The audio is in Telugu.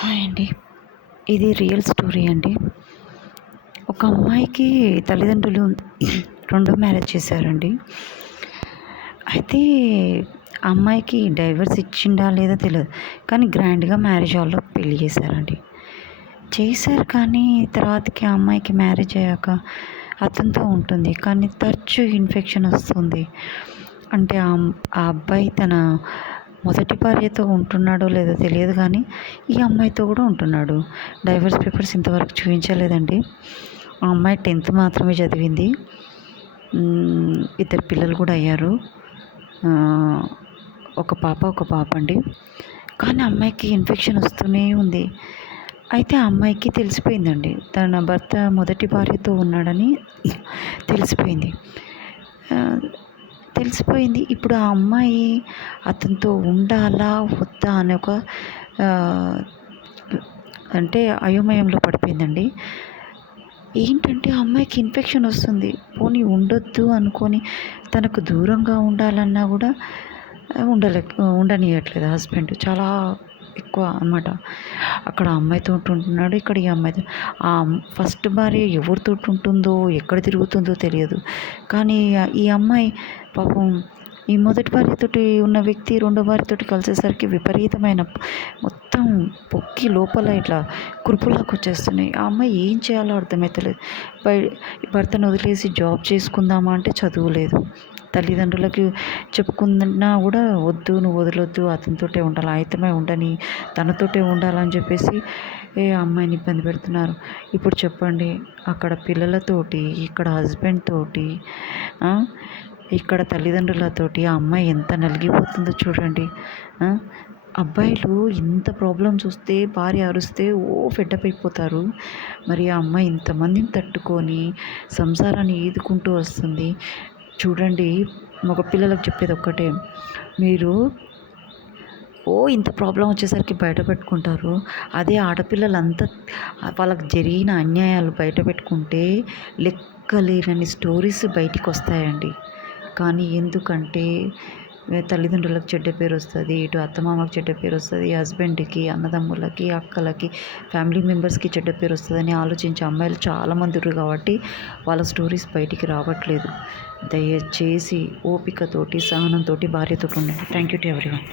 హాయ్ అండి. ఇది రియల్ స్టోరీ అండి. ఒక అమ్మాయికి తల్లిదండ్రులు రెండో మ్యారేజ్ చేశారండి. అయితే ఆ అమ్మాయికి డైవర్స్ ఇచ్చిండా లేదా తెలియదు. కానీ గ్రాండ్‌గా మ్యారేజ్ హాల్‌లో పెళ్లి చేశారండి. చేశారు కానీ తర్వాతకి ఆ అమ్మాయికి మ్యారేజ్ అయ్యాక అతనితో ఉంటుంది. కానీ తరచూ ఇన్ఫెక్షన్ వస్తుంది. అంటే ఆ అబ్బాయి తన మొదటి భార్యతో ఉంటున్నాడో లేదో తెలియదు కానీ ఈ అమ్మాయితో కూడా ఉంటున్నాడు. డైవర్స్ పేపర్స్ ఇంతవరకు చూపించలేదండి. ఆ అమ్మాయి 10th మాత్రమే చదివింది. ఇద్దరు పిల్లలు కూడా అయ్యారు. ఒక పాప ఒక పాప అండి. కానీ అమ్మాయికి ఇన్ఫెక్షన్ వస్తూనే ఉంది. అయితే ఆ అమ్మాయికి తెలిసిపోయిందండి, తన భర్త మొదటి భార్యతో ఉన్నాడని తెలిసిపోయింది. ఇప్పుడు ఆ అమ్మాయి అతనితో ఉండాలా వద్దా అనే ఒక అంటే అయోమయంలో పడిపోయిందండి. ఏంటంటే ఆ అమ్మాయికి ఇన్ఫెక్షన్ వస్తుంది. పోనీ ఉండొద్దు అనుకొని తనకు దూరంగా ఉండాలన్నా కూడా ఉండనియట్లేదు హస్బెండ్. చాలా ఎక్కువ అన్నమాట. అక్కడ అమ్మాయితో ఉంటున్నాడు, ఇక్కడ ఈ అమ్మాయితో. ఫస్ట్ భార్య ఎవరితో ఉంటుందో ఎక్కడ తిరుగుతుందో తెలియదు. కానీ ఈ అమ్మాయి పాపం ఈ మొదటి భార్యతోటి ఉన్న వ్యక్తి రెండో భార్యతోటి కలిసేసరికి విపరీతమైన మొత్తం పొక్కి లోపల ఇట్లా కురుపులాగా వచ్చేస్తున్నాయి. ఆ అమ్మాయి ఏం చేయాలో అర్థమవుతలేదు. భర్తను వదిలేసి జాబ్ చేసుకుందామా అంటే చదువులేదు. తల్లిదండ్రులకి చెప్పుకున్నా కూడా వద్దు, నువ్వు వదలొద్దు, అతనితోటే ఉండాలి, ఆయతమే ఉండని, తనతోటే ఉండాలని చెప్పేసి అమ్మాయిని ఇబ్బంది పెడుతున్నారు. ఇప్పుడు చెప్పండి, అక్కడ పిల్లలతోటి, ఇక్కడ హస్బెండ్ తోటి, ఇక్కడ తల్లిదండ్రులతోటి ఆ అమ్మాయి ఎంత నలిగిపోతుందో చూడండి. అబ్బాయిలు ఇంత ప్రాబ్లమ్స్ వస్తే భార్య అరుస్తే ఫెడ్డప్ అయిపోతారు. మరి ఆ అమ్మాయి ఇంతమందిని తట్టుకొని సంసారాన్ని ఈదుకుంటూ వస్తుంది. చూడండి, మగ పిల్లలకు చెప్పేది ఒక్కటే, మీరు ఇంత ప్రాబ్లం వచ్చేసరికి బయట పెట్టుకుంటారు. అదే ఆడపిల్లలంతా వాళ్ళకి జరిగిన అన్యాయాలు బయట పెట్టుకుంటే లెక్కలేనన్ని స్టోరీస్ బయటికి వస్తాయండి. కానీ ఎందుకంటే తల్లిదండ్రులకు చెడ్డ పేరు వస్తుంది, ఇటు అత్తమామకి చెడ్డ పేరు వస్తుంది, హస్బెండ్కి, అన్నదమ్ములకి, అక్కలకి, ఫ్యామిలీ మెంబర్స్కి చెడ్డ పేరు వస్తుందని ఆలోచించే అమ్మాయిలు చాలామంది ఉన్నారు. కాబట్టి వాళ్ళ స్టోరీస్ బయటికి రావట్లేదు. దయచేసి ఓపికతోటి, సహనంతో భార్యతో ఉండండి. Thank you to everyone.